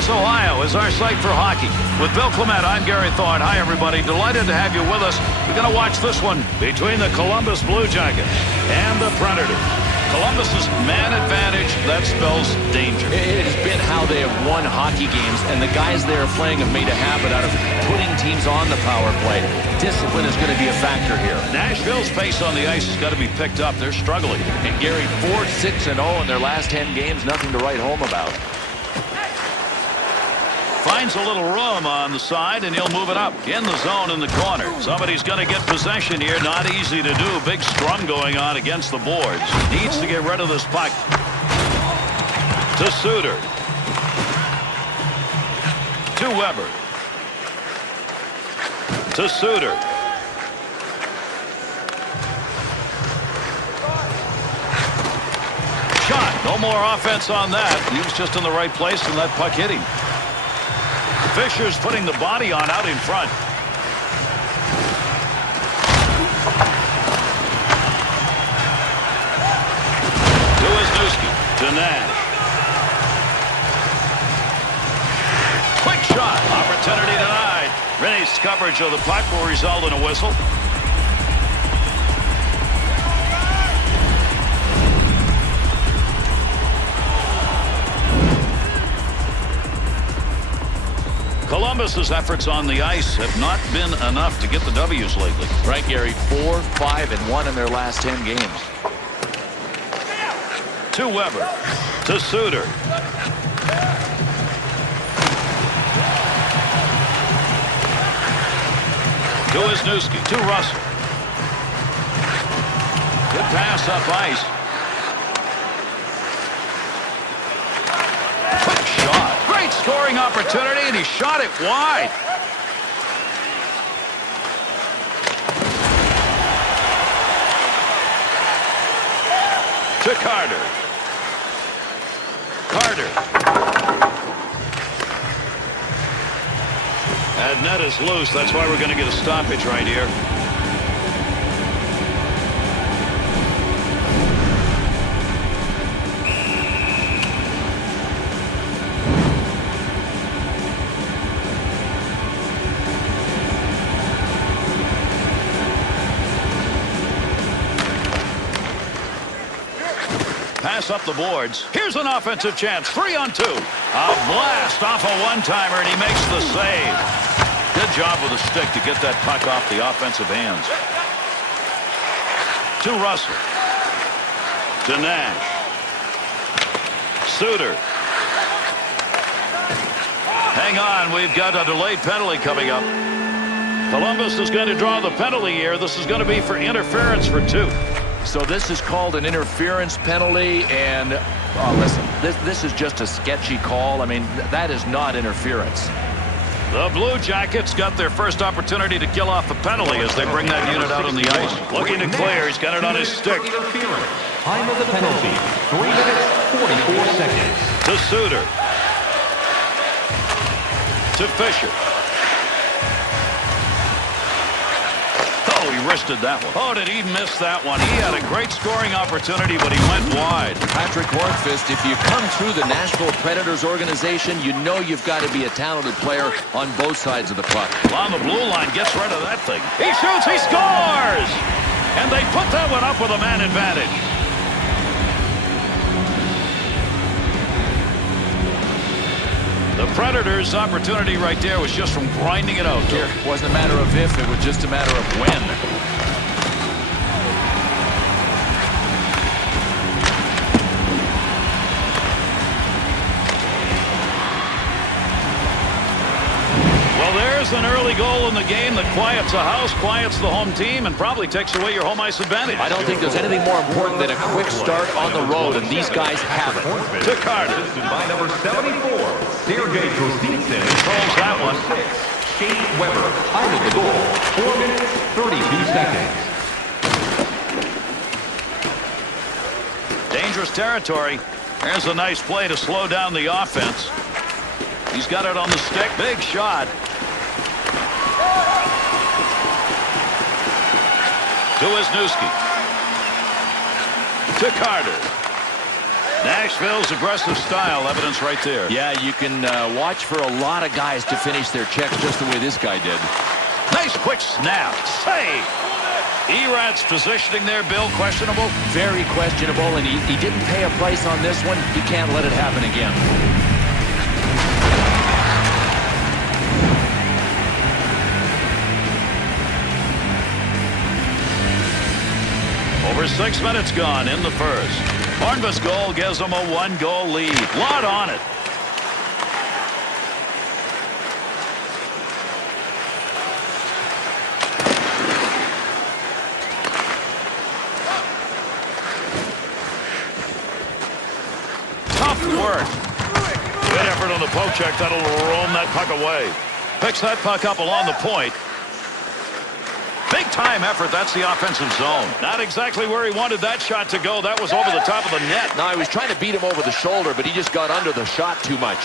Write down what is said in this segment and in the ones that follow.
Columbus, Ohio is our site for hockey. With Bill Clement, I'm Gary Thorne. Hi, everybody. Delighted to have you with us. We're going to watch this one between the Columbus Blue Jackets and the Predators. Columbus's man advantage, that spells danger. It has been how they have won hockey games, and the guys they are playing have made a habit out of putting teams on the power play. Discipline is going to be a factor here. Nashville's pace on the ice has got to be picked up. They're struggling. And Gary, 4-6-0 in their last 10 games, nothing to write home about. Finds a little room on the side, and he'll move it up in the zone in the corner. Somebody's going to get possession here. Not easy to do. Big scrum going on against the boards. Needs to get rid of this puck. To Suter. To Weber. To Suter. Shot. No more offense on that. He was just in the right place, and that puck hit him. Fisher's putting the body on out in front. To Wisniewski. To Nash. Quick shot. Opportunity denied. Rennie's coverage of the puck will result in a whistle. Columbus's efforts on the ice have not been enough to get the W's lately. Right, Gary. 4, 5, and 1 in their last 10 games. To Weber. To Suter. To Wisniewski. To Russell. Good pass up ice. Quick shot. Great scoring opportunity, and he shot it wide. To Carter. That net is loose. That's why we're going to get a stoppage right here. Pass up the boards. Here's an offensive chance. 3-on-2. A blast off a one-timer, and he makes the save. Good job with the stick to get that puck off the offensive hands. To Russell. To Nash. Suter. Hang on. We've got a delayed penalty coming up. Columbus is going to draw the penalty here. This is going to be for interference for 2. So this is called an interference penalty, and listen, this is just a sketchy call. I mean, that is not interference. The Blue Jackets got their first opportunity to kill off a penalty as they bring that unit out on the ice. Looking to clear. He's got it on his stick. Time of the penalty, 3 minutes, 44 seconds. To Suter. To Fisher. Oh, he wristed that one. Oh, did he miss that one? He had a great scoring opportunity, but he went wide. Patrick Hornqvist, if you come through the Nashville Predators organization, you know you've got to be a talented player on both sides of the puck. On the blue line, gets rid of that thing. He shoots, he scores! And they put that one up with a man advantage. The Predators' opportunity right there was just from grinding it out. Here, it wasn't a matter of if, it was just a matter of when. Well, there's an early goal in the game that quiets a house, quiets the home team, and probably takes away your home ice advantage. I don't think there's anything more important than a quick start on the road, and these guys have it. To Carter. By number 74, Sergei Kosinkin. Controls that one. 6, Shane Weber. Time of the goal, 4 minutes, 32 seconds. Dangerous territory. There's a nice play to slow down the offense. He's got it on the stick. Big shot. To Wisniewski. To Carter. Nashville's aggressive style, evidence right there. Yeah, you can watch for a lot of guys to finish their checks just the way this guy did. Nice quick snap. Save. Erat's positioning there, Bill, questionable? Very questionable, and he didn't pay a price on this one. He can't let it happen again. Over 6 minutes gone in the first. Hornbus goal gives them a 1-goal lead. Lot on it. Tough work. Good effort on the poke check. That'll roam that puck away. Picks that puck up along the point. Big time effort. That's the offensive zone. Not exactly where he wanted that shot to go. That was over the top of the net. No, he was trying to beat him over the shoulder, but he just got under the shot too much.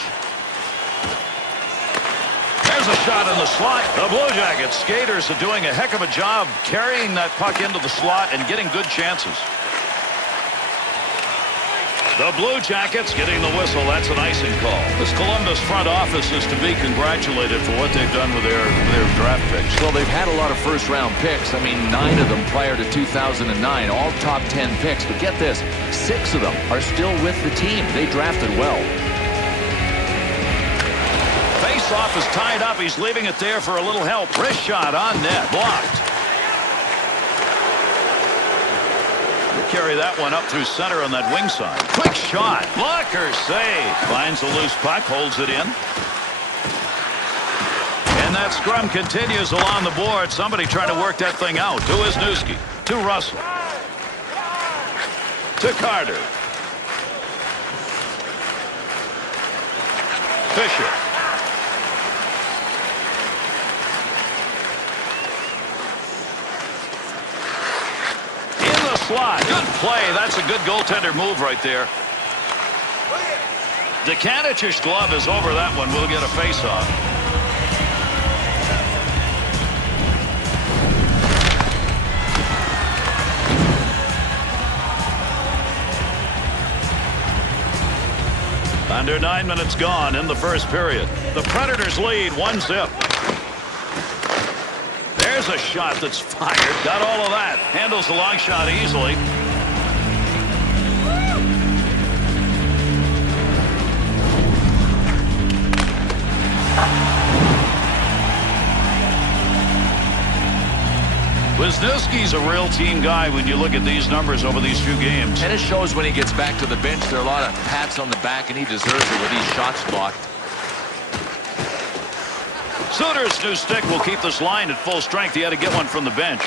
There's a shot in the slot. The Blue Jackets skaters are doing a heck of a job carrying that puck into the slot and getting good chances. The Blue Jackets getting the whistle. That's an icing call. This Columbus front office is to be congratulated for what they've done with their draft picks. Well, they've had a lot of first-round picks. I mean, 9 of them prior to 2009, all top 10 picks. But get this, 6 of them are still with the team. They drafted well. Face-off is tied up. He's leaving it there for a little help. Wrist shot on net. Blocked. Carry that one up through center on that wing side. Quick shot. Blocker save. Finds a loose puck. Holds it in. And that scrum continues along the board. Somebody trying to work that thing out. To Wisniewski. To Russell. To Carter. Fisher. Slot. Good play. That's a good goaltender move right there. Dekanic's glove is over that one. We'll get a face-off. Under 9 minutes gone in the first period. The Predators lead 1-0. There's a shot that's fired. Got all of that. Handles the long shot easily. Wisniewski's a real team guy when you look at these numbers over these few games. And it shows when he gets back to the bench. There are a lot of pats on the back, and he deserves it with these shots blocked. Suter's new stick will keep this line at full strength. He had to get one from the bench.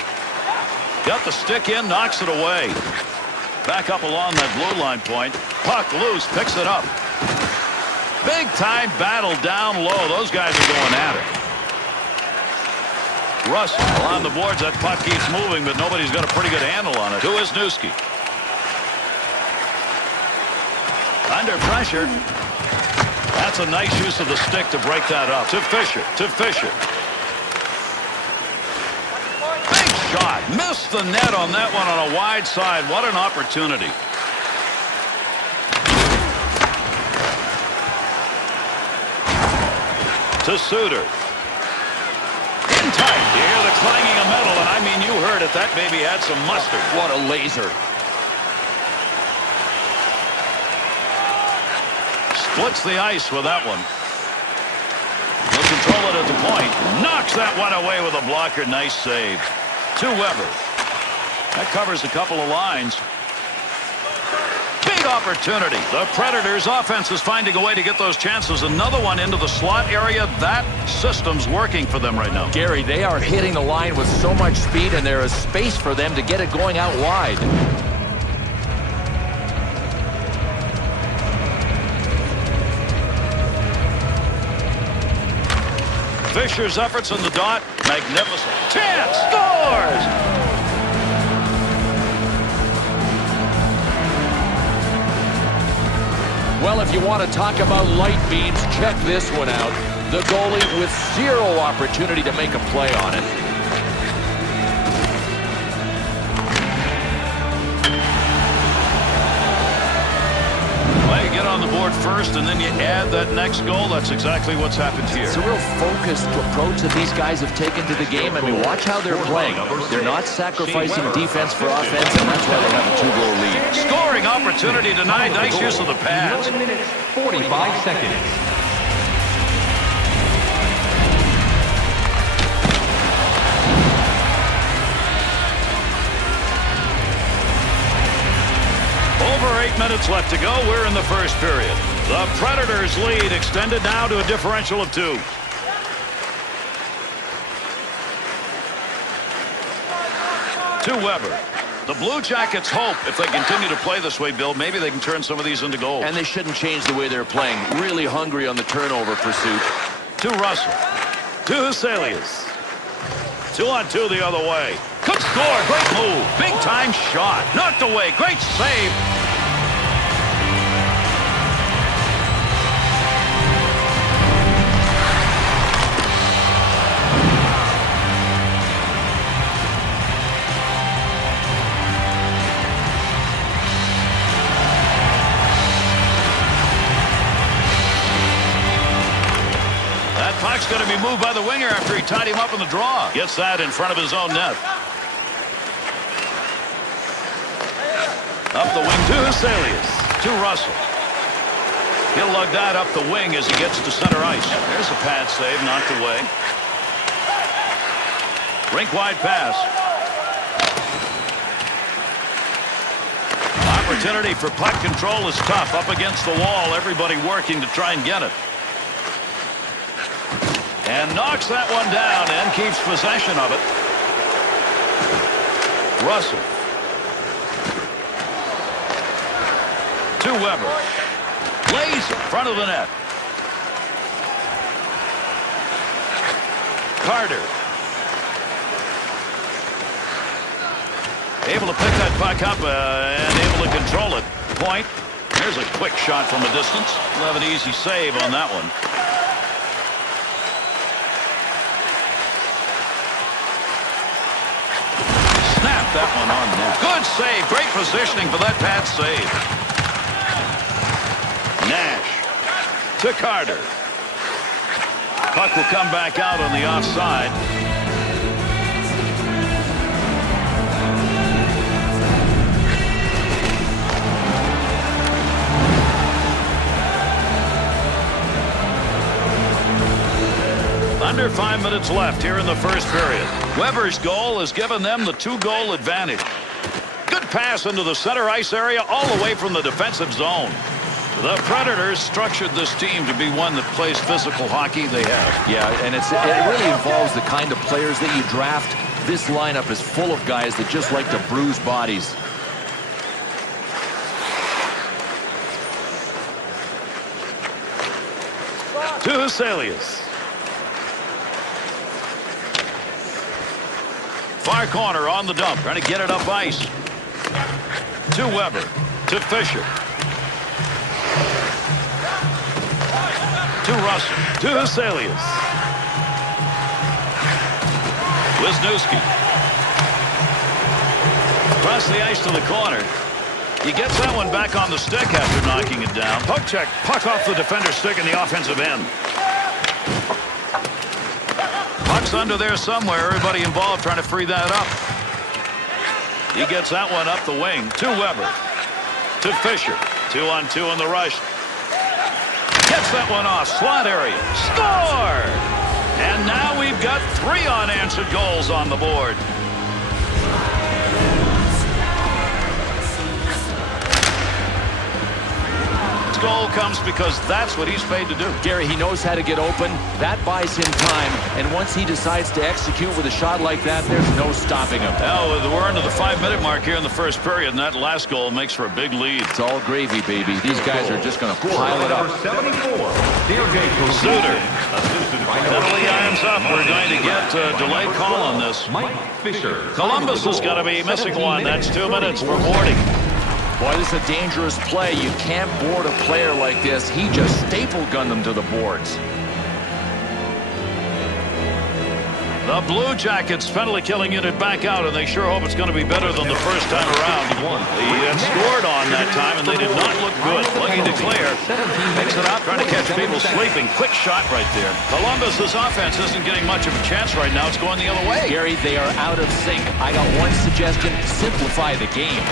Got the stick in, knocks it away. Back up along that blue line point. Puck loose, picks it up. Big time battle down low. Those guys are going at it. Russell on the boards. That puck keeps moving, but nobody's got a pretty good handle on it. To Wisniewski. Under pressure. That's a nice use of the stick to break that up. To Fisher. To Fisher. Big shot. Missed the net on that one on a wide side. What an opportunity. To Suter. In tight. You hear the clanging of metal, and I mean, you heard it. That baby had some mustard. What a laser. Splits the ice with that one. He'll control it at the point. Knocks that one away with a blocker. Nice save. To Weber. That covers a couple of lines. Big opportunity. The Predators' offense is finding a way to get those chances. Another one into the slot area. That system's working for them right now. Gary, they are hitting the line with so much speed, and there is space for them to get it going out wide. Fisher's efforts on the dot. Magnificent. Chance. Scores! Well, if you want to talk about light beams, check this one out. The goalie with zero opportunity to make a play on it. on the board first and then you add that next goal. That's exactly what's happened here. It's a real focused approach that these guys have taken to the game. I mean, watch how they're playing. They're not sacrificing defense for offense, and that's why they have a 2-goal lead. Scoring opportunity denied. Nice use of the pass. 11 minutes, 45 seconds. Over 8 minutes left to go. We're in the first period. The Predators' lead extended now to a differential of 2. To Weber. The Blue Jackets hope if they continue to play this way, Bill, maybe they can turn some of these into goals. And they shouldn't change the way they're playing. Really hungry on the turnover pursuit. To Russell. To Huselius. 2-on-2 the other way. Could score. Great move. Big time shot. Knocked away. Great save. Puck's going to be moved by the winger after he tied him up in the draw. Gets that in front of his own net. Up the wing to Huselius. To Russell. He'll lug that up the wing as he gets to center ice. There's a pad save, knocked away. Rink-wide pass. Opportunity for puck control is tough. Up against the wall, everybody working to try and get it. And knocks that one down and keeps possession of it. Russell. To Weber. Lays in front of the net. Carter. Able to pick that puck up and able to control it. Point. There's a quick shot from a distance. We'll have an easy save on that one. That one on net. Good save. Great positioning for that pad save. Nash to Carter. Puck will come back out on the offside. Under 5 minutes left here in the first period. Weber's goal has given them the 2-goal advantage. Good pass into the center ice area all the way from the defensive zone. The Predators structured this team to be one that plays physical hockey. They have. Yeah, and it really involves the kind of players that you draft. This lineup is full of guys that just like to bruise bodies. To Huselius. Far corner on the dump, trying to get it up ice. To Weber. To Fisher. To Russell. To Huselius. Wisniewski. Across the ice to the corner. He gets that one back on the stick after knocking it down. Poke check. Puck off the defender's stick in the offensive end. Puck's under there somewhere. Everybody involved trying to free that up. He gets that one up the wing. To Weber. To Fisher. 2-on-2 in the rush. Gets that one off. Slot area. Score! And now we've got 3 unanswered goals on the board. Goal comes because that's what he's paid to do. Gary, he knows how to get open. That buys him time. And once he decides to execute with a shot like that, there's no stopping him. Now, we're into the 5-minute mark here in the first period, and that last goal makes for a big lead. It's all gravy, baby. These guys are just going to pile it up. 74. Suter. Penalty irons up. We're going to get a delayed call on this. Mike Fisher. Columbus is going to be missing one. That's 2 minutes for boarding. Boy, this is a dangerous play. You can't board a player like this. He just staple gunned them to the boards. The Blue Jackets penalty killing unit back out, and they sure hope it's going to be better than the first time around. They had scored on that time, and they did not look good. Lucky Declare makes it out, trying to catch people sleeping. Quick shot right there. Columbus's offense isn't getting much of a chance right now. It's going the other way. Gary, they are out of sync. I got one suggestion: simplify the game.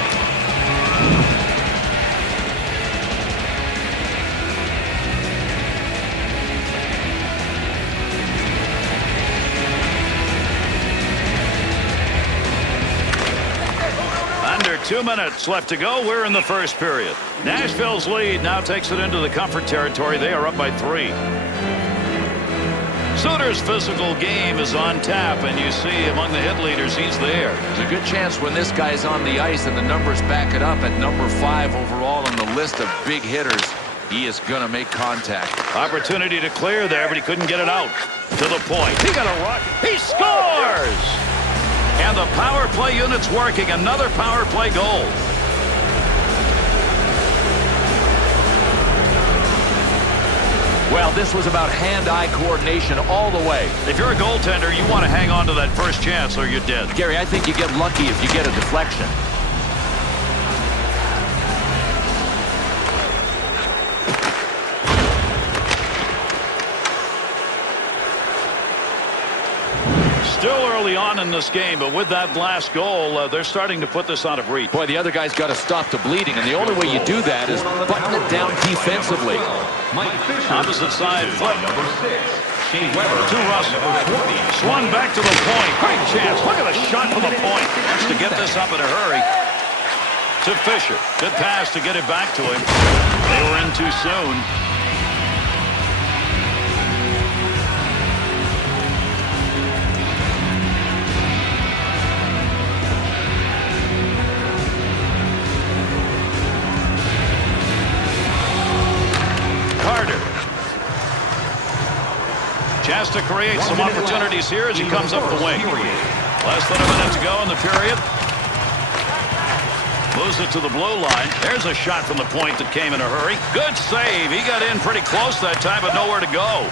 Under 2 minutes left to go. We're in the first period. Nashville's lead now takes it into the comfort territory. They are up by 3. Suter's physical game is on tap, and you see among the hit leaders, he's there. There's a good chance when this guy's on the ice and the numbers back it up at number 5 overall on the list of big hitters, he is going to make contact. Opportunity to clear there, but he couldn't get it out. To the point. He got a rocket. He scores! And the power play unit's working. Another power play goal. Well, this was about hand-eye coordination all the way. If you're a goaltender, you want to hang on to that first chance or you're dead. Gary, I think you get lucky if you get a deflection. Still early on in this game, but with that last goal, they're starting to put this out of reach. Boy, the other guy's got to stop the bleeding, and the only way you do that is button it down defensively. Opposite side flip. To Russell. Swung back to the point. Great chance. Look at the shot from the point. Wants to get this up in a hurry. To Fisher. Good pass to get it back to him. They were in too soon. Chance to create some opportunities here as he comes up the wing. Less than a minute to go in the period. Moves it to the blue line. There's a shot from the point that came in a hurry. Good save. He got in pretty close that time, but nowhere to go.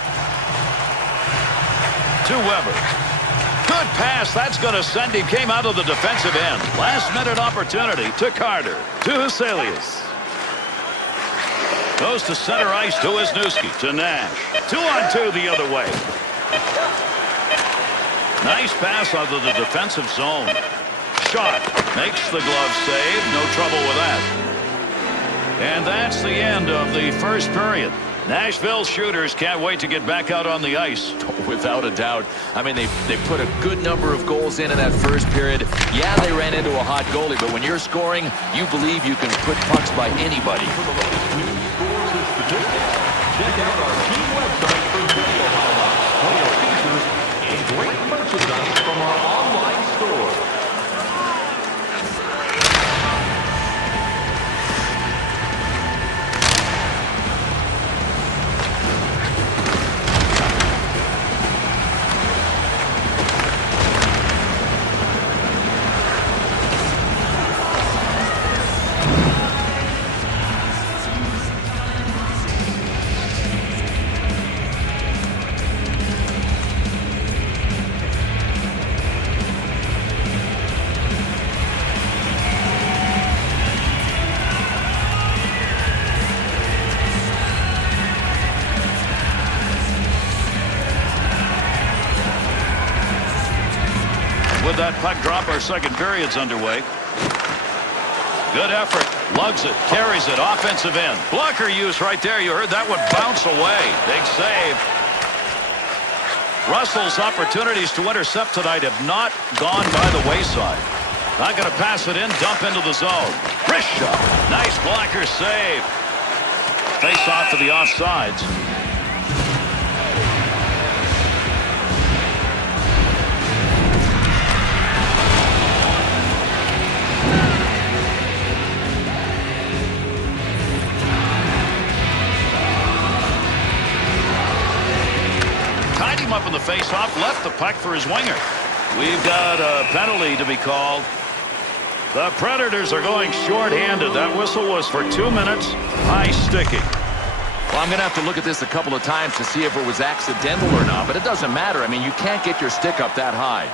To Weber. Good pass. That's going to send him. Came out of the defensive end. Last minute opportunity to Carter. To Huselius. Goes to center ice to Wisniewski. To Nash. 2-on-2 the other way. Nice pass out of the defensive zone. Shot. Makes the glove save. No trouble with that. And that's the end of the first period. Nashville shooters can't wait to get back out on the ice. Without a doubt. I mean, they put a good number of goals in that first period. Yeah, they ran into a hot goalie, but when you're scoring, you believe you can put pucks by anybody. Check out our team website for video highlights, player features, and great merchandise from our online store. With that puck drop, our second period's underway. Good effort. Lugs it. Carries it. Offensive end. Blocker use right there. You heard that one bounce away. Big save. Russell's opportunities to intercept tonight have not gone by the wayside. Not going to pass it in. Dump into the zone. Wrist shot. Nice blocker save. Face off to the offsides. Up in the face-off, left the puck for his winger. We've got a penalty to be called. The Predators are going short-handed. That whistle was for 2 minutes. High sticking. Well, I'm going to have to look at this a couple of times to see if it was accidental or not, but it doesn't matter. I mean, you can't get your stick up that high.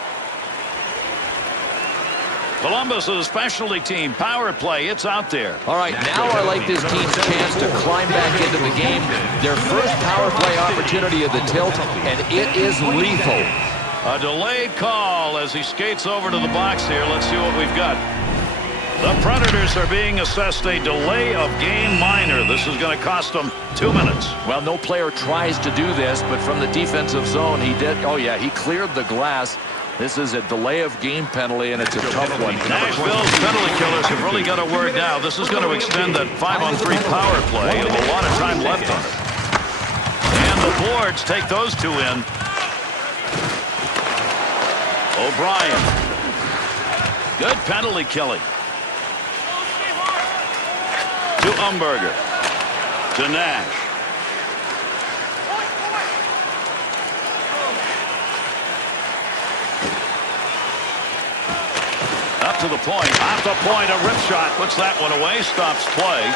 Columbus's specialty team power play. It's out there. All right, now I like this team's chance to climb back into the game. Their first power play opportunity of the tilt, and it is lethal. A delayed call as he skates over to the box here. Let's see what we've got. The Predators are being assessed a delay of game minor. This is going to cost them 2 minutes. Well, no player tries to do this, but from the defensive zone, he did. Oh, yeah, he cleared the glass. This is a delay of game penalty, and it's a tough one. Nashville's penalty killers have really got a word now. This is going to extend that 5-on-3 power play with a lot of time left on it. And the boards take those two in. O'Brien. Good penalty killing. To Umberger. To Nash. Up to the point. Off the point. A rip shot. Puts that one away. Stops play.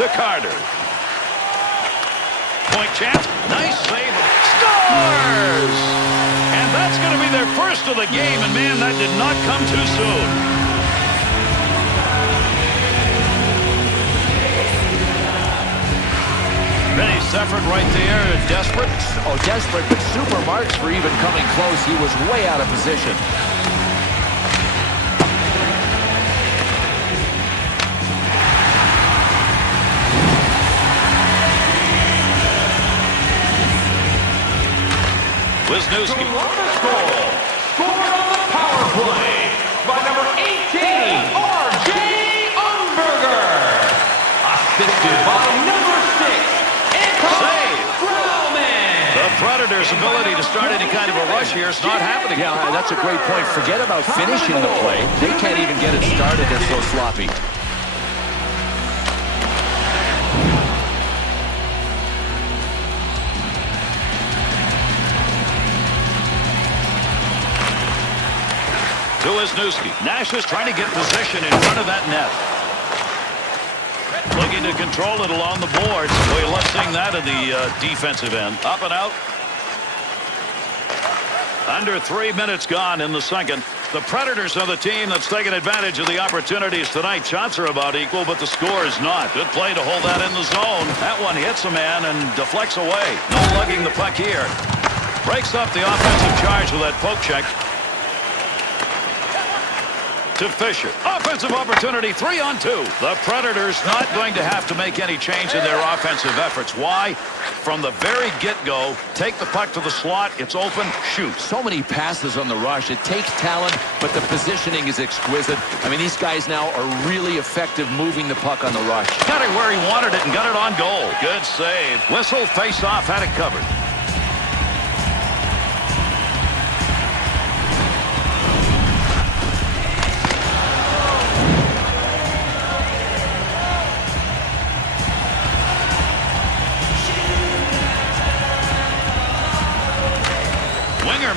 To Carter. Point chance. Nice save. Scores! And that's going to be their first of the game. And, man, that did not come too soon. Nice effort right there. Desperate. Oh, desperate, but super marks for even coming close. He was way out of position. Wisniewski. Columbus goal. Scored on the power play by number 18, R.J. Umberger. Assisted by number 6. Save. The Predators' ability to start any kind of a rush here is not happening. Yeah, that's a great point. Forget about finishing the play. They can't even get it started. They're so sloppy. To Wisniewski. Nash is trying to get position in front of that net. Looking to control it along the boards. Boy, let's seeing that in the defensive end. Up and out. Under 3 minutes gone in the second. The Predators are the team that's taken advantage of the opportunities tonight. Shots are about equal, but the score is not. Good play to hold that in the zone. That one hits a man and deflects away. No lugging the puck here. Breaks up the offensive charge with that poke check. To Fisher. Offensive opportunity, 3-on-2. The Predators not going to have to make any change in their offensive efforts. Why? From the very get-go, take the puck to the slot, it's open, shoot. So many passes on the rush. It takes talent, but the positioning is exquisite. I mean, these guys now are really effective moving the puck on the rush. Got it where he wanted it and got it on goal. Good save. Whistle, face-off, had it covered.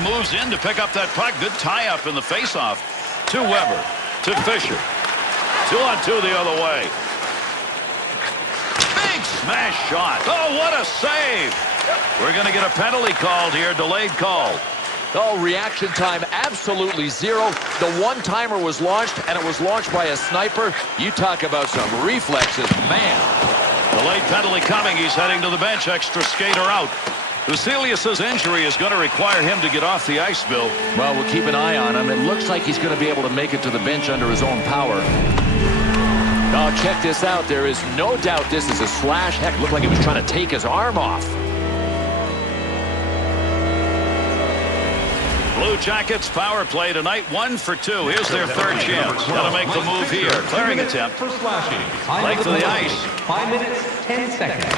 Moves in to pick up that puck. Good tie-up in the face-off. To Weber. To Fisher. 2-on-2 the other way. Big smash shot. Oh, what a save. We're going to get a penalty called here. Delayed call. Oh, reaction time absolutely zero. The one-timer was launched, and it was launched by a sniper. You talk about some reflexes. Man. Delayed penalty coming. He's heading to the bench. Extra skater out. Lucilius's injury is going to require him to get off the ice, Bill. Well, we'll keep an eye on him. It looks like he's going to be able to make it to the bench under his own power. Oh, check this out. There is no doubt this is a slash. Heck, looked like he was trying to take his arm off. Blue Jackets power play tonight, 1 for 2. Here's their third chance. Got to make the move here. Clearing attempt. For slashing. Length of the ice. 5 minutes, 10 seconds.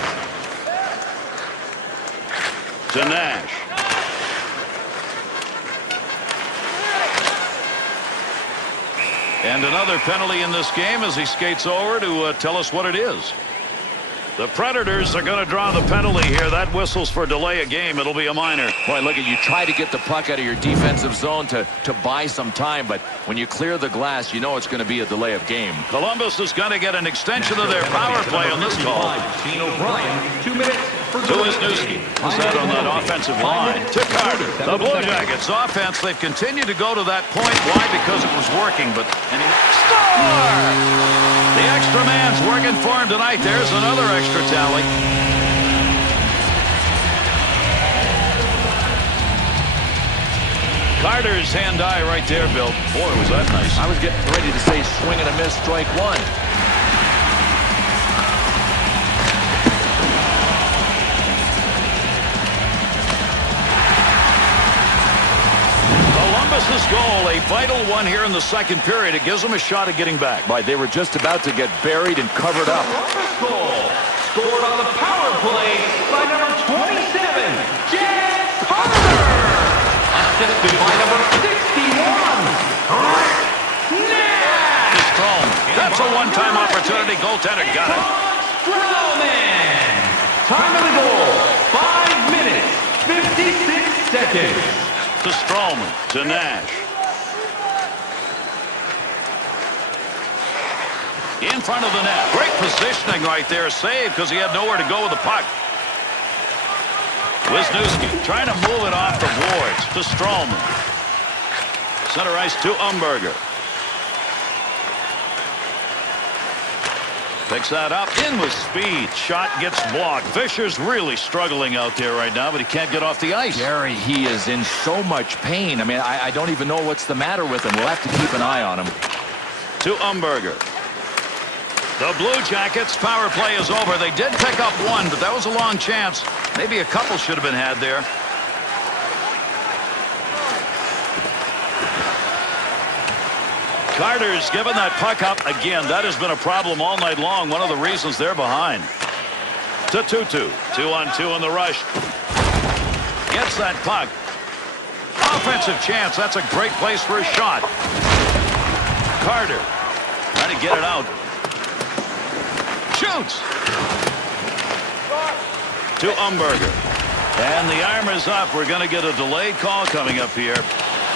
To Nash. And another penalty in this game as he skates over to tell us what it is. The Predators are going to draw the penalty here. That whistles for delay a game. It'll be a minor. Boy, look, you try to get the puck out of your defensive zone to buy some time, but when you clear the glass, you know it's going to be a delay of game. Columbus is going to get an extension of their power play on this call. Gene O'Brien, 2 minutes. To Wisniewski. Is that on that offensive line? To Carter. The Blue Jackets offense, they've continued to go to that point. Why? Because it was working, but... Score! The extra man's working for him tonight. There's another extra tally. Carter's hand-eye right there, Bill. Boy, was that nice. I was getting ready to say swing and a miss, strike one. Columbus's goal, a vital one here in the second period. It gives them a shot at getting back. Right, they were just about to get buried and covered up. Columbus goal, scored on the power play by number 27, Jack Carter. Assisted by number 61, Nash. Strong. That's a one-time opportunity. Goaltender got it. Strowman. Time of the goal, 5 minutes, 56 seconds. To Strowman, to Nash. In front of the net. Great positioning right there. Save because he had nowhere to go with the puck. Wisniewski trying to move it off the boards to Strowman. Center ice to Umberger. Picks that up in with speed. Shot gets blocked. Fisher's really struggling out there right now, but he can't get off the ice. Gary, he is in so much pain. I mean, I don't even know what's the matter with him. We'll have to keep an eye on him. To Umberger. The Blue Jackets power play is over. They did pick up one, but that was a long chance. Maybe a couple should have been had there. Carter's given that puck up again. That has been a problem all night long. One of the reasons they're behind. To 2-2. 2-on-2 in the rush. Gets that puck. Offensive chance. That's a great place for a shot. Carter trying to get it out. Shoots. To Umberger. And the arm is up. We're going to get a delayed call coming up here.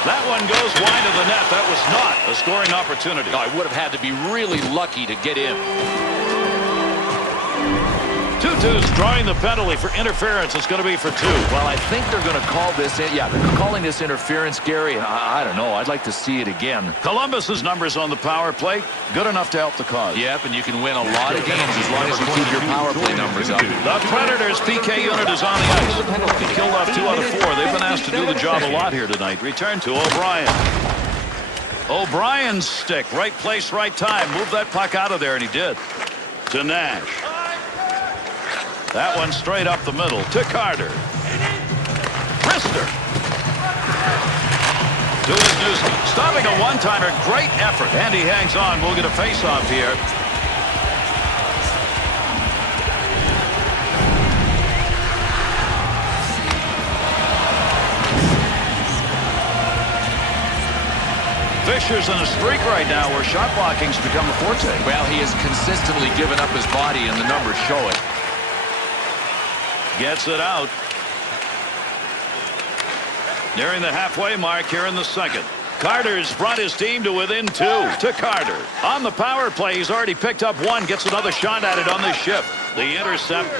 That one goes wide of the net. That was not a scoring opportunity. No, I would have had to be really lucky to get in. 2-2's drawing the penalty for interference. It's going to be for 2. Well, I think they're going to call this in. Yeah, they're calling this interference, Gary. I don't know. I'd like to see it again. Columbus's numbers on the power play, good enough to help the cause. Yep, and you can win a lot of games as long as you keep your power play numbers up. The Predators' PK unit is on the ice. He killed off 2 out of 4. They've been asked to do the job a lot here tonight. Return to O'Brien. O'Brien's stick. Right place, right time. Move that puck out of there, and he did. To Nash. That one straight up the middle to Carter. Brister. To Wisniewski. Stopping a one-timer. Great effort. And he hangs on. We'll get a face-off here. Fisher's in a streak right now where shot blocking's become a forte. Well, he has consistently given up his body, and the numbers show it. Gets it out. Nearing the halfway mark here in the second. Carter's brought his team to within 2. To Carter. On the power play, he's already picked up 1. Gets another shot at it on this shift. The intercept.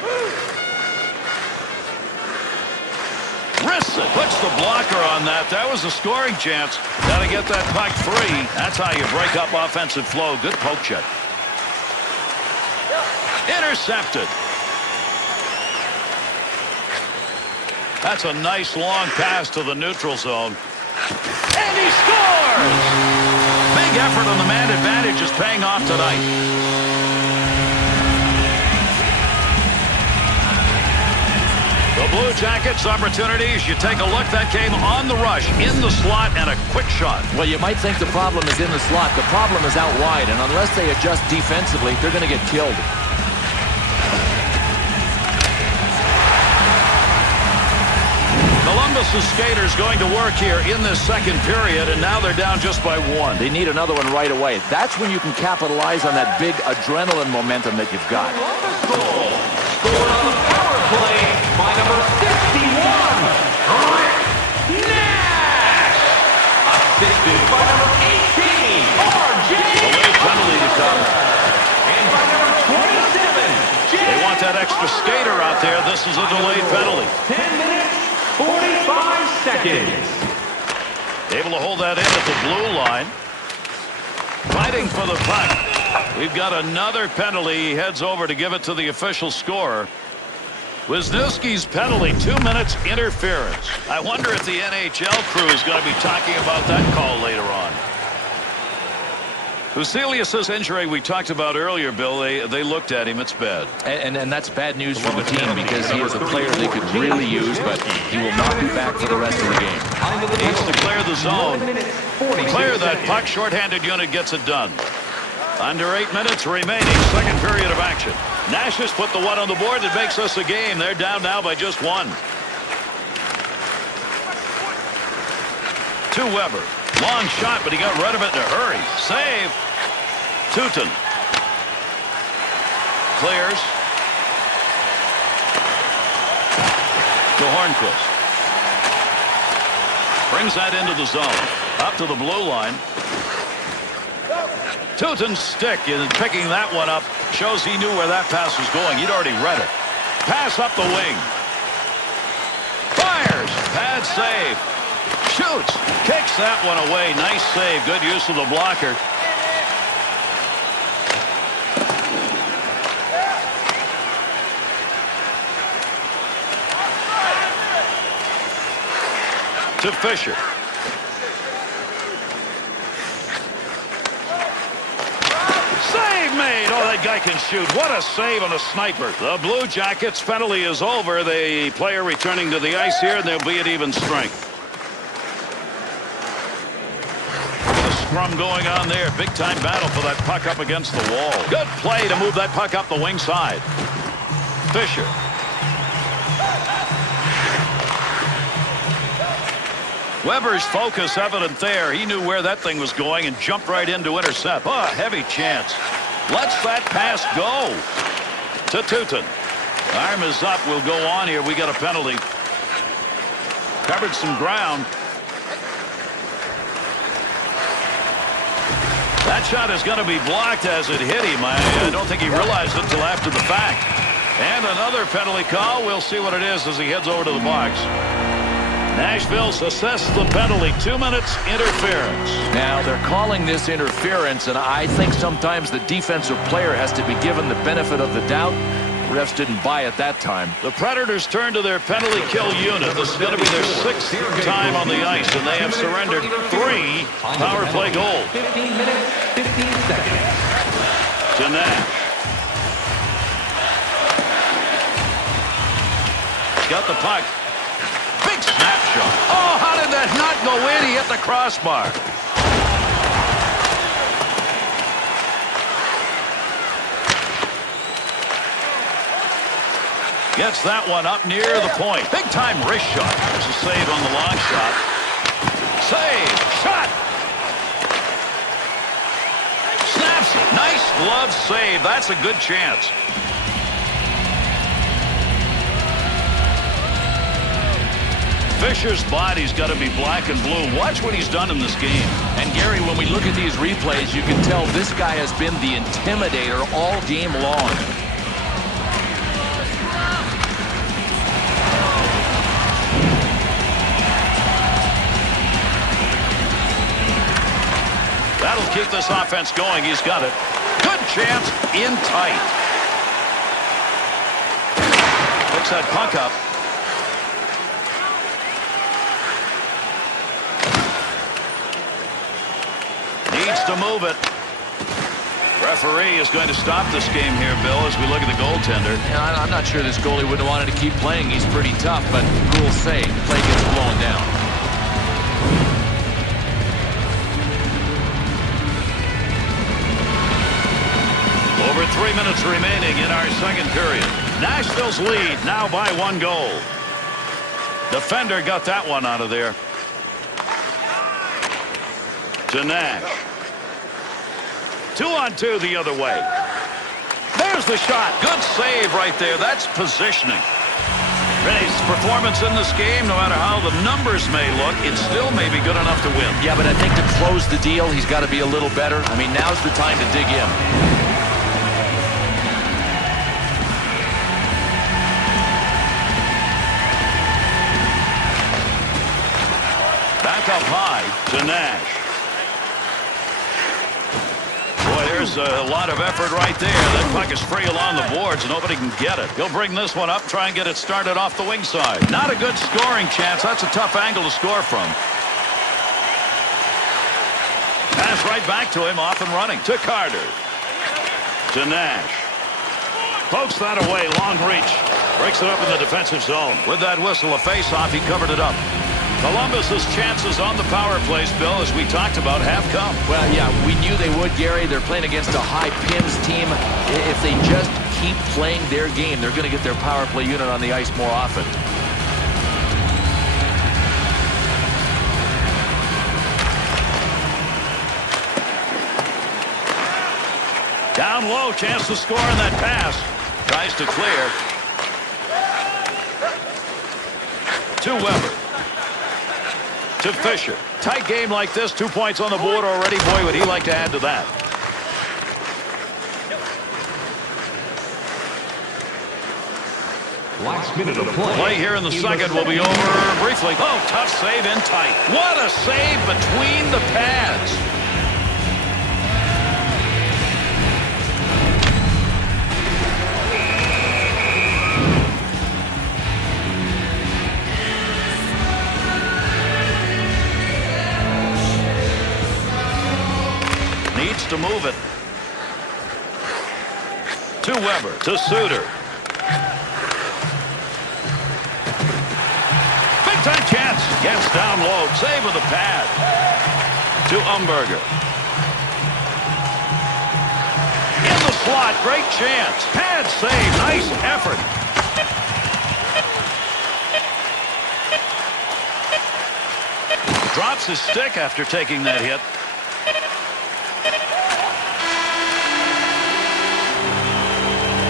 Wrists it. Puts the blocker on that. That was a scoring chance. Got to get that puck free. That's how you break up offensive flow. Good poke check. Intercepted. That's a nice long pass to the neutral zone. And he scores! Big effort on the man advantage is paying off tonight. The Blue Jackets opportunities. You take a look. That came on the rush, in the slot, and a quick shot. Well, you might think the problem is in the slot. The problem is out wide, and unless they adjust defensively, they're going to get killed. Columbus's skaters going to work here in this second period, and now they're down just by one. They need another one right away. That's when you can capitalize on that big adrenaline momentum that you've got. Goal. Scored on the power play by number 61, Rick Nash. Assisted by number 18, RJ. Delayed penalty to come. And by number 27, They want that extra skater out there. This is a delayed penalty. 10 minutes, 45 seconds. Able to hold that in at the blue line. Fighting for the puck. We've got another penalty. He heads over to give it to the official scorer. Wisniewski's penalty, 2 minutes interference. I wonder if the NHL crew is going to be talking about that call later on. Huselius' injury we talked about earlier, Bill. They looked at him. It's bad. And that's bad news for the team because he is a player they could really use, but he will not be back for the rest of the game. Needs to clear the zone. Clear that puck. Shorthanded unit gets it done. Under 8 minutes remaining. Second period of action. Nash has put the one on the board that makes us a game. They're down now by just one. To Weber. Long shot, but he got rid of it in a hurry. Save. Teuton. Clears. To Hornquist. Brings that into the zone. Up to the blue line. Teuton's stick in picking that one up shows he knew where that pass was going. He'd already read it. Pass up the wing. Fires. Bad save. Shoots. Kicks that one away. Nice save. Good use of the blocker. To Fisher. Save made. Oh, that guy can shoot. What a save on a sniper. The Blue Jackets penalty is over. The player returning to the ice here, and they'll be at even strength. A scrum going on there. Big time battle for that puck up against the wall. Good play to move that puck up the wing side. Fisher. Weber's focus evident there. He knew where that thing was going and jumped right in to intercept. Oh, heavy chance. Lets that pass go to Teuton. Arm is up. We'll go on here. We got a penalty. Covered some ground. That shot is going to be blocked as it hit him. I don't think he realized it until after the fact. And another penalty call. We'll see what it is as he heads over to the box. Nashville's assessed the penalty. 2 minutes interference. Now they're calling this interference, and I think sometimes the defensive player has to be given the benefit of the doubt. Refs didn't buy it that time. The Predators turn to their penalty kill unit. This is going to be their 6th time on the ice, and they have surrendered 3 power play goals. 15 minutes, 15 seconds. To Nash. Got the puck. Big snapshot. Oh, how did that not go in? He hit the crossbar. Gets that one up near the point. Big time wrist shot. There's a save on the long shot. Save. Shot. Snaps it. Nice glove save. That's a good chance. Fisher's body's got to be black and blue. Watch what he's done in this game. And Gary, when we look at these replays, you can tell this guy has been the intimidator all game long. That'll keep this offense going. He's got it. Good chance in tight. Picks that puck up. Needs to move it. Referee is going to stop this game here, Bill, as we look at the goaltender. Yeah, I'm not sure this goalie would have wanted to keep playing. He's pretty tough, but rules say play gets blown down. Over 3 minutes remaining in our second period. Nashville's lead now by 1 goal. Defender got that one out of there. To Nash. 2-on-2 the other way. There's the shot. Good save right there. That's positioning. His performance in this game, no matter how the numbers may look, it still may be good enough to win. Yeah, but I think to close the deal, he's got to be a little better. I mean, now's the time to dig in. Back up high to Nash. Boy, there's a lot of effort right there. That puck is free along the boards. Nobody can get it. He'll bring this one up, try and get it started off the wing side. Not a good scoring chance. That's a tough angle to score from. Pass right back to him, off and running. To Carter. To Nash. Pokes that away, long reach. Breaks it up in the defensive zone. With that whistle, a face-off, he covered it up. Columbus's chances on the power plays, Bill, as we talked about, have come. Well, yeah, we knew they would, Gary. They're playing against a high PIMS team. If they just keep playing their game, they're going to get their power play unit on the ice more often. Down low, chance to score on that pass. Tries to clear. To Weber. To Fisher. Tight game like this, 2 points on the board already. Boy, would he like to add to that. Last minute of play. Play here in the second will be over briefly. Oh, tough save in tight. What a save between the pads. Needs to move it. To Weber. To Suter. Big time chance. Gets down low. Save with the pad. To Umberger. In the slot. Great chance. Pad save. Nice effort. Drops his stick after taking that hit.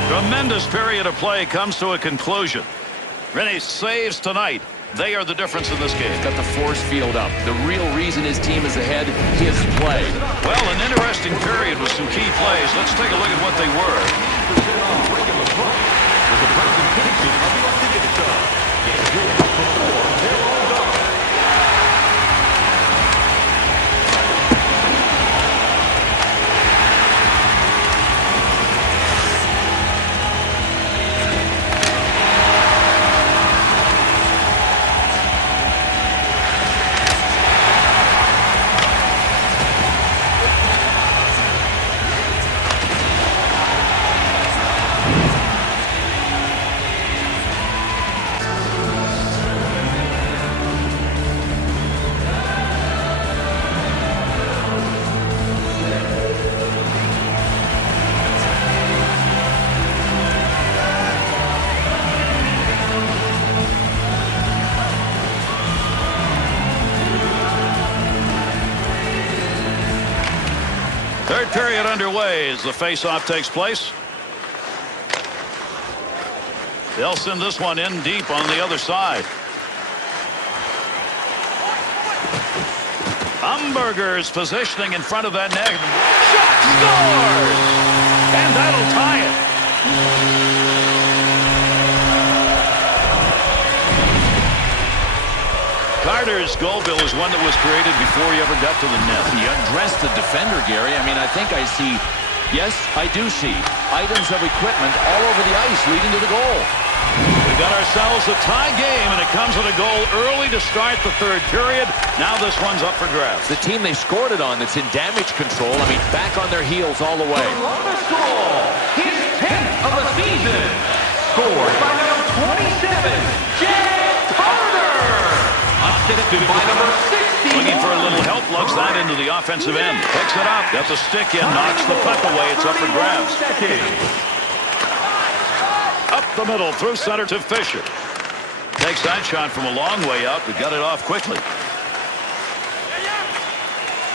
Tremendous period of play comes to a conclusion. Rennie saves tonight. They are the difference in this game. He's got the force field up. The real reason his team is ahead, his play. Well, an interesting period with some key plays. Let's take a look at what they were. Third period underway as the face-off takes place. They'll send this one in deep on the other side. Umberger's positioning in front of that net. Shot scores! And that'll tie it. Carter's goal, Bill, is one that was created before he ever got to the net. He undressed the defender, Gary. I mean, I think I see, yes, I do see items of equipment all over the ice leading to the goal. We've got ourselves a tie game, and it comes with a goal early to start the third period. Now this one's up for grabs. The team they scored it on that's in damage control, I mean, back on their heels all the way. Columbus goal, his 10th of the season. Scored by number 27, Jeff Carter. Assisted by number 60. Looking for a little help, lugs that into the offensive end. Picks it up, got the stick in, knocks the puck away. It's up for grabs. Up the middle, through center to Fisher. Takes Takes that shot from a long way out, but got it off quickly.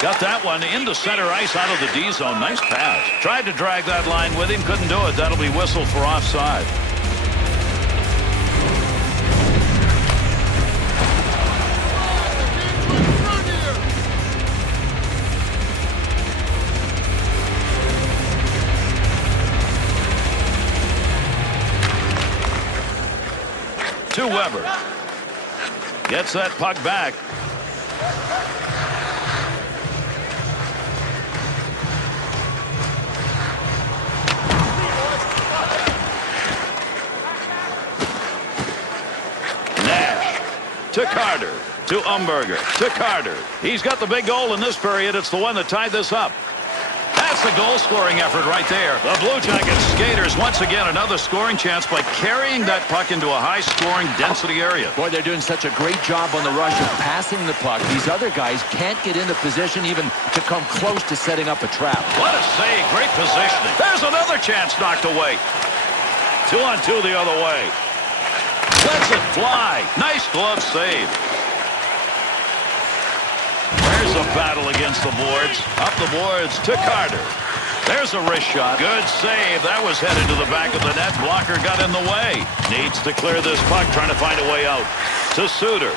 Got that one into center ice out of the D zone. Nice pass. Tried to drag that line with him. Couldn't do it. That'll be whistled for offside. To Weber. Gets that puck back. Nash. To Carter. To Umberger. To Carter. He's got the big goal in this period. It's the one that tied this up. That's the goal-scoring effort right there. The Blue Jackets skaters once again another scoring chance by carrying that puck into a high-scoring density area. Boy, they're doing such a great job on the rush of passing the puck. These other guys can't get into position even to come close to setting up a trap. What a save. Great positioning. There's another chance knocked away. 2-on-2 the other way. Lets it fly. Nice glove save. There's a battle against the boards. Up the boards to Carter. There's a wrist shot. Good save. That was headed to the back of the net. Blocker got in the way. Needs to clear this puck, trying to find a way out. To Suter.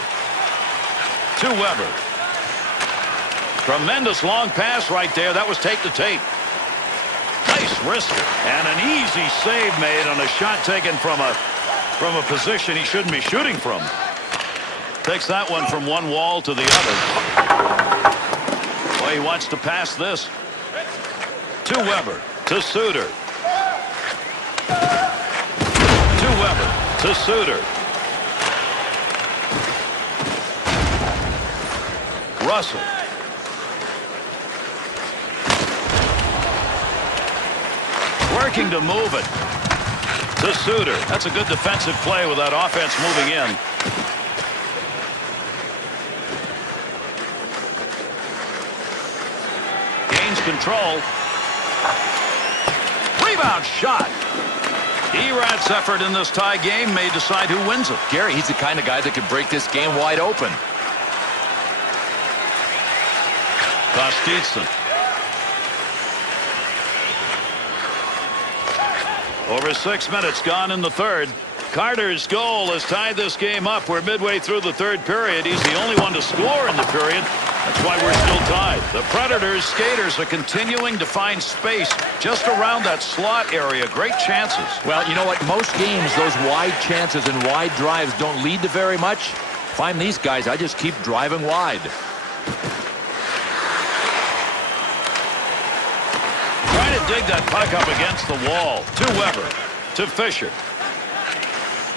To Weber. Tremendous long pass right there. That was tape to tape. Nice wrister. And an easy save made on a shot taken from a position he shouldn't be shooting from. Takes that one from one wall to the other. He wants to pass this. To Weber. To Suter. To Weber. To Suter. Russell. Working to move it. To Suter. That's a good defensive play with that offense moving in. Control. Rebound shot. Erat's effort in this tie game may decide who wins it. Gary, he's the kind of guy that could break this game wide open. Kostitsyn. Over 6 minutes gone in the third. Carter's goal has tied this game up. We're midway through the third period. He's the only one to score in the period. That's why we're still tied. The Predators skaters are continuing to find space just around that slot area. Great chances. Well, you know what? Most games, those wide chances and wide drives don't lead to very much. If I'm these guys, I just keep driving wide. Trying to dig that puck up against the wall. To Weber. To Fisher.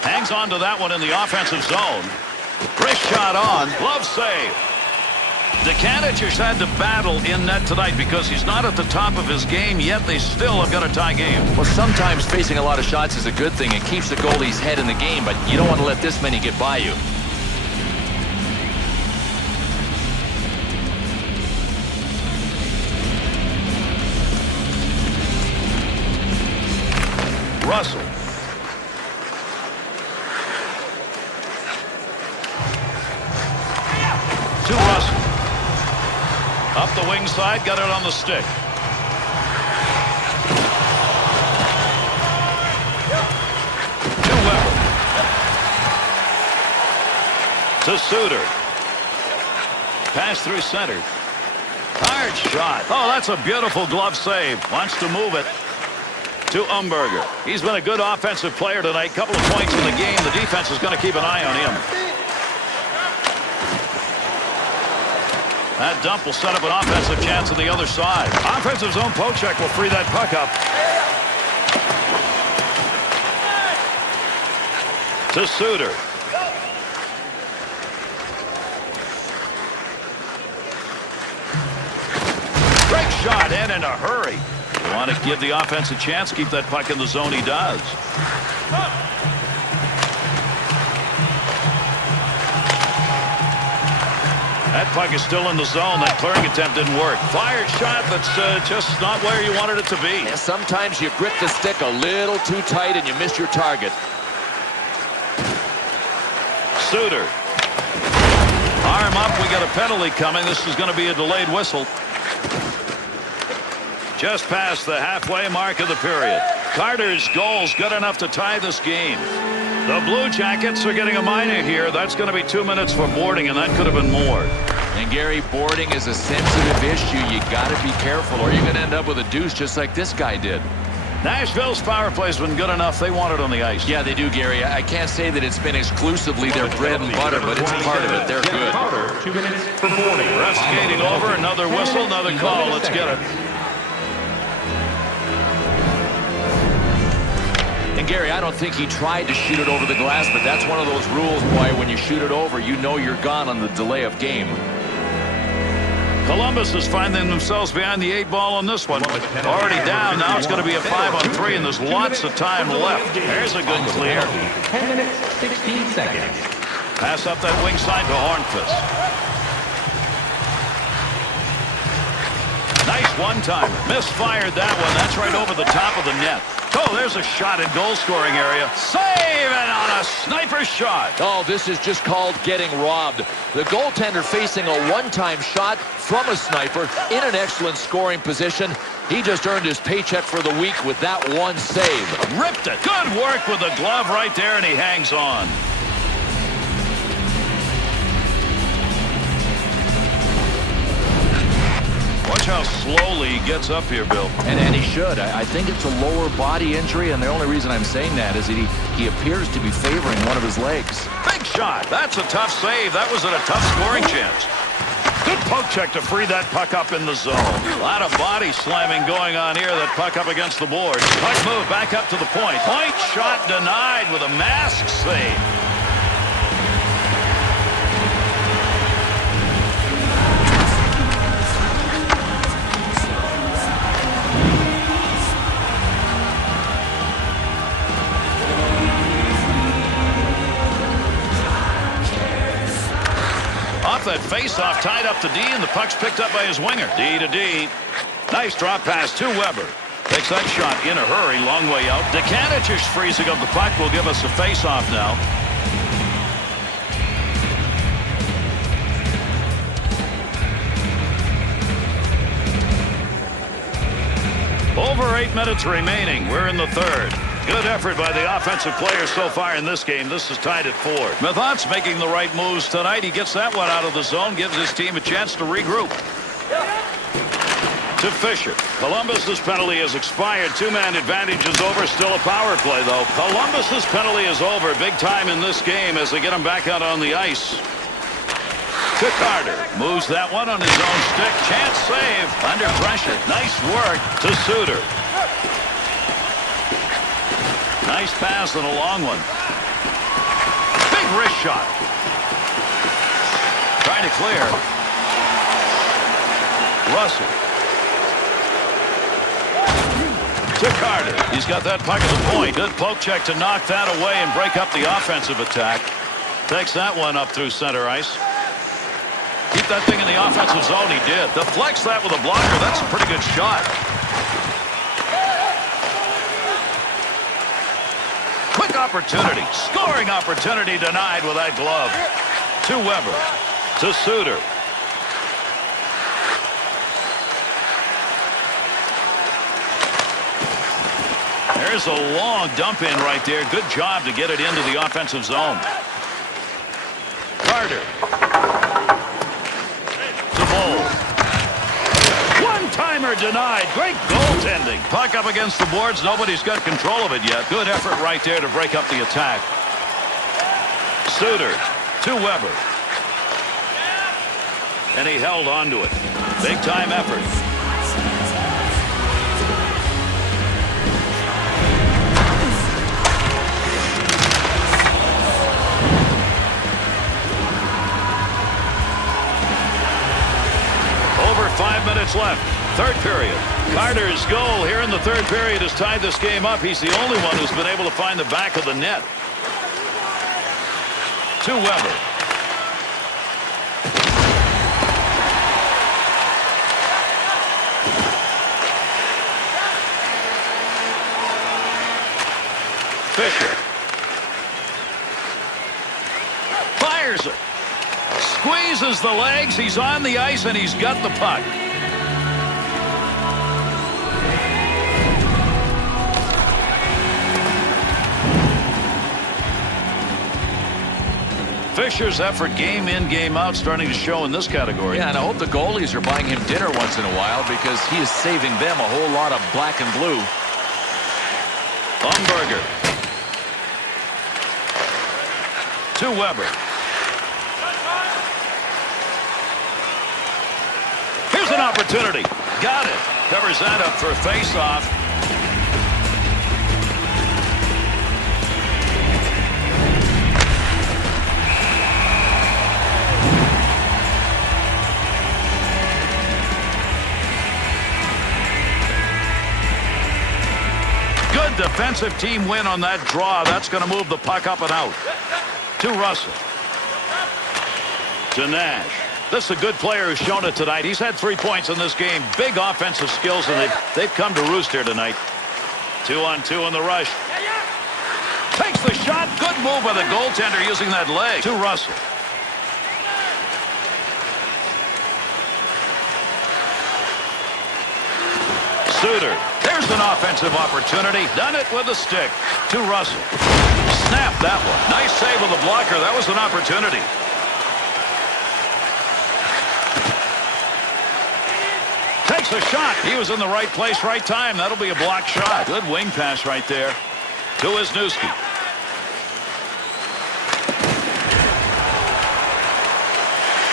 Hangs on to that one in the offensive zone. Wrist shot on. Glove save. Dekanich has had to battle in net tonight because he's not at the top of his game yet. They still have got a tie game. Well, sometimes facing a lot of shots is a good thing. It keeps the goalie's head in the game, but you don't want to let this many get by you. Russell. To Russell. Up the wing side, got it on the stick. To Weber. To Suter. Pass through center. Hard shot. Oh, that's a beautiful glove save. Wants to move it. To Umberger. He's been a good offensive player tonight. Couple of points in the game. The defense is going to keep an eye on him. That dump will set up an offensive chance on the other side. Offensive zone poke check will free that puck up. To Suter. Great shot in a hurry. You want to give the offense a chance, keep that puck in the zone. He does. That puck is still in the zone. That clearing attempt didn't work. Fired shot that's just not where you wanted it to be. Yeah, sometimes you grip the stick a little too tight and you miss your target. Suter. Arm up. We got a penalty coming. This is going to be a delayed whistle. Just past the halfway mark of the period. Carter's goal's good enough to tie this game. The Blue Jackets are getting a minor here. That's going to be 2 minutes for boarding, and that could have been more. And Gary, boarding is a sensitive issue. You got to be careful, or you're going to end up with a deuce just like this guy did. Nashville's power play's been good enough. They want it on the ice. Yeah, they do, Gary. I can't say that it's been exclusively their bread and butter, but it's part of it. They're good. 2 minutes for boarding. Ref skating over. Another whistle, another call. Let's get it. And Gary, I don't think he tried to shoot it over the glass, but that's one of those rules, boy. When you shoot it over, you know you're gone on the delay of game. Columbus is finding themselves behind the 8 ball on this one. Already down. Now it's going to be a 5-on-3, and there's lots of time left. There's a good clear. 10 minutes, 16 seconds. Pass up that wing side to Hornqvist. Nice one-timer. Misfired that one. That's right over the top of the net. Oh, there's a shot in goal-scoring area. Saving on a sniper shot. Oh, this is just called getting robbed. The goaltender facing a one-time shot from a sniper in an excellent scoring position. He just earned his paycheck for the week with that one save. Ripped it. Good work with the glove right there, and he hangs on. Watch how slowly he gets up here, Bill. And he should. I think it's a lower body injury, and the only reason I'm saying that is that he appears to be favoring one of his legs. Big shot. That's a tough save. That was at a tough scoring chance. Good poke check to free that puck up in the zone. A lot of body slamming going on here. That puck up against the board. Puck move back up to the point. Point shot denied with a mask save. Off that face-off, tied up to D, and the puck's picked up by his winger. D to D. Nice drop pass to Weber. Takes that shot in a hurry, long way out. Dekanich freezing up the puck will give us a face-off now. Over 8 minutes remaining. We're in the third. Good effort by the offensive players so far in this game. This is tied at 4. Mathot's making the right moves tonight. He gets that one out of the zone, gives his team a chance to regroup. To Fisher. Columbus's penalty has expired. 2-man advantage is over. Still a power play, though. Columbus's penalty is over. Big time in this game as they get him back out on the ice. To Carter. Moves that one on his own stick. Chance save. Under pressure. Nice work to Suter. Nice pass and a long one. Big wrist shot. Trying to clear. Russell. To Carter. He's got that puck at the point. Good poke check to knock that away and break up the offensive attack. Takes that one up through center ice. Keep that thing in the offensive zone. He did. Deflects that with a blocker. That's a pretty good shot. Quick opportunity. Scoring opportunity denied with that glove. To Weber. To Suter. There's a long dump in right there. Good job to get it into the offensive zone. Carter. To Bull. One-timer denied. Great goaltending. Puck up against the boards. Nobody's got control of it yet. Good effort right there to break up the attack. Suter to Weber. And he held on to it. Big-time effort. Over 5 minutes left. Third period. Carter's goal here in the third period has tied this game up. He's the only one who's been able to find the back of the net. To Weber. Fisher. uses the legs. He's on the ice, and he's got the puck. Fisher's effort game in, game out starting to show in this category. Yeah, and I hope the goalies are buying him dinner once in a while because he is saving them a whole lot of black and blue. Umberger. To Weber. Here's an opportunity. Got it. Covers that up for a face-off. Good defensive team win on that draw. That's going to move the puck up and out. To Russell. To Nash. This is a good player who's shown it tonight. He's had 3 points in this game. Big offensive skills, and they've come to roost here tonight. 2-on-2 in the rush. Takes the shot. Good move by the goaltender using that leg. To Russell. Suter. There's an offensive opportunity. Done it with a stick. To Russell. Snap that one. Nice save with the blocker. That was an opportunity. Takes a shot. He was in the right place, right time. That'll be a block shot. Good wing pass right there. To Wisniewski.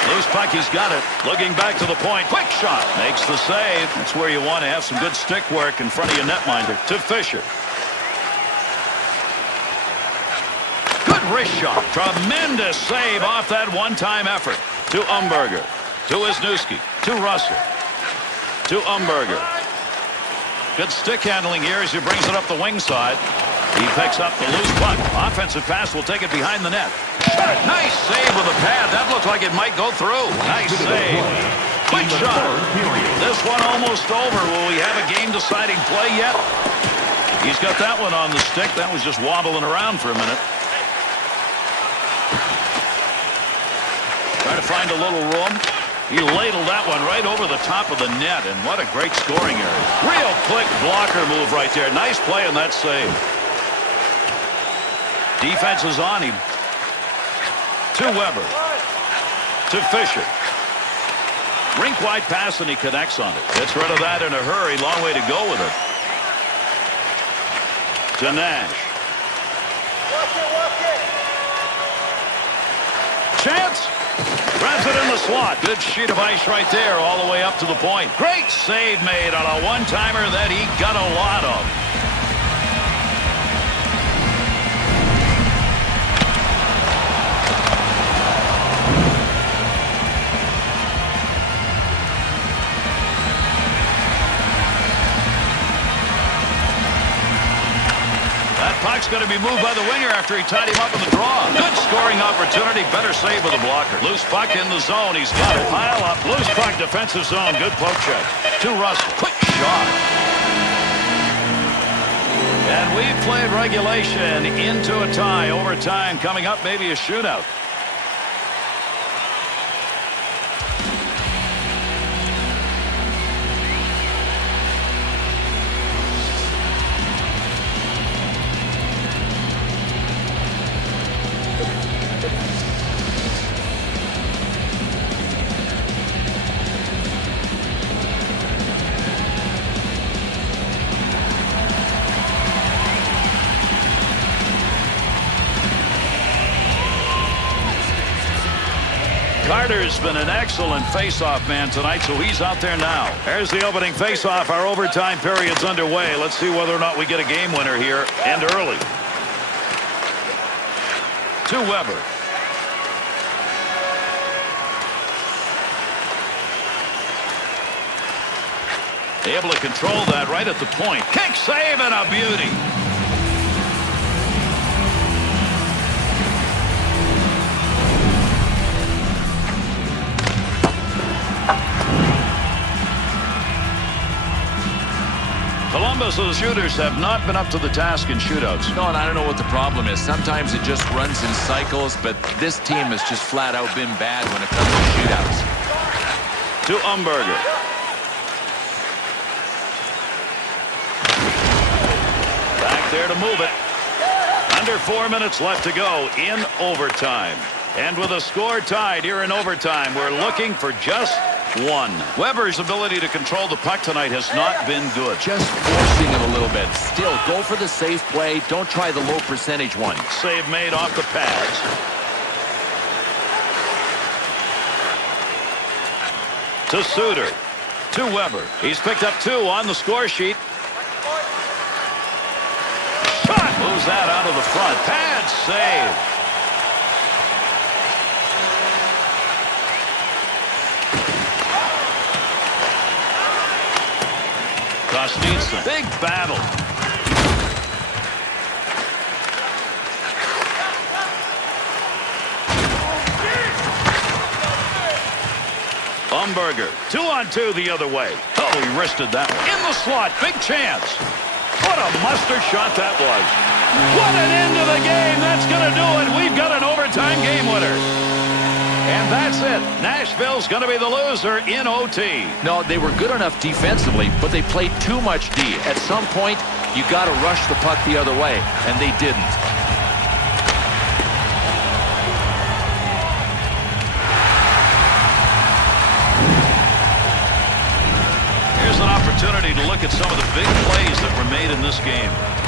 Loose puck, he's got it. Looking back to the point. Quick shot. Makes the save. That's where you want to have some good stick work in front of your netminder. To Fisher. Good wrist shot. Tremendous save off that one-time effort. To Umberger. To Wisniewski. To Russell. To Umberger. Good stick handling here as he brings it up the wing side. He picks up the loose puck. Offensive pass will take it behind the net. Nice save with a pad. That looked like it might go through. Nice save. Quick shot. This one almost over. Will we have a game-deciding play yet? He's got that one on the stick. That was just wobbling around for a minute. Trying to find a little room. He ladled that one right over the top of the net, and what a great scoring area. Real quick blocker move right there. Nice play on that save. Defense is on him. To Weber. To Fisher. Rink-wide pass, and he connects on it. Gets rid of that in a hurry. Long way to go with it. To Nash. Chance. Grabs it in the slot. Good sheet of ice right there all the way up to the point. Great save made on a one-timer that he got a lot of. Puck's going to be moved by the winger after he tied him up in the draw. Good scoring opportunity. Better save with the blocker. Loose puck in the zone. He's got it. Pile up. Loose puck, defensive zone. Good poke check. To Russell. Quick shot. And we've played regulation into a tie. Overtime coming up. Maybe a shootout. Carter's been an excellent face-off man tonight, so he's out there now. There's the opening face-off. Our overtime period's underway. Let's see whether or not we get a game winner here, and early. To Weber. Able to control that right at the point. Kick save and a beauty. Columbus's shooters have not been up to the task in shootouts. No, and I don't know what the problem is. Sometimes it just runs in cycles, but this team has just flat out been bad when it comes to shootouts. To Umberger. Back there to move it. Under 4 minutes left to go in overtime. And with a score tied here in overtime, we're looking for just one. Weber's ability to control the puck tonight has not been good. Just forcing it a little bit. Still, go for the safe play. Don't try the low percentage one. Save made off the pads. To Suter. To Weber. He's picked up 2 on the score sheet. Shot! Moves that out of the front. Pad save. Kostitsa. Big battle. Umberger. 2-on-2 the other way. Oh, he wristed that one. In the slot. Big chance. What a muster shot that was. What an end to the game. That's going to do it. We've got an overtime game winner. And that's it. Nashville's going to be the loser in OT. No, they were good enough defensively, but they played too much D. At some point, you got to rush the puck the other way, and they didn't. Here's an opportunity to look at some of the big plays that were made in this game.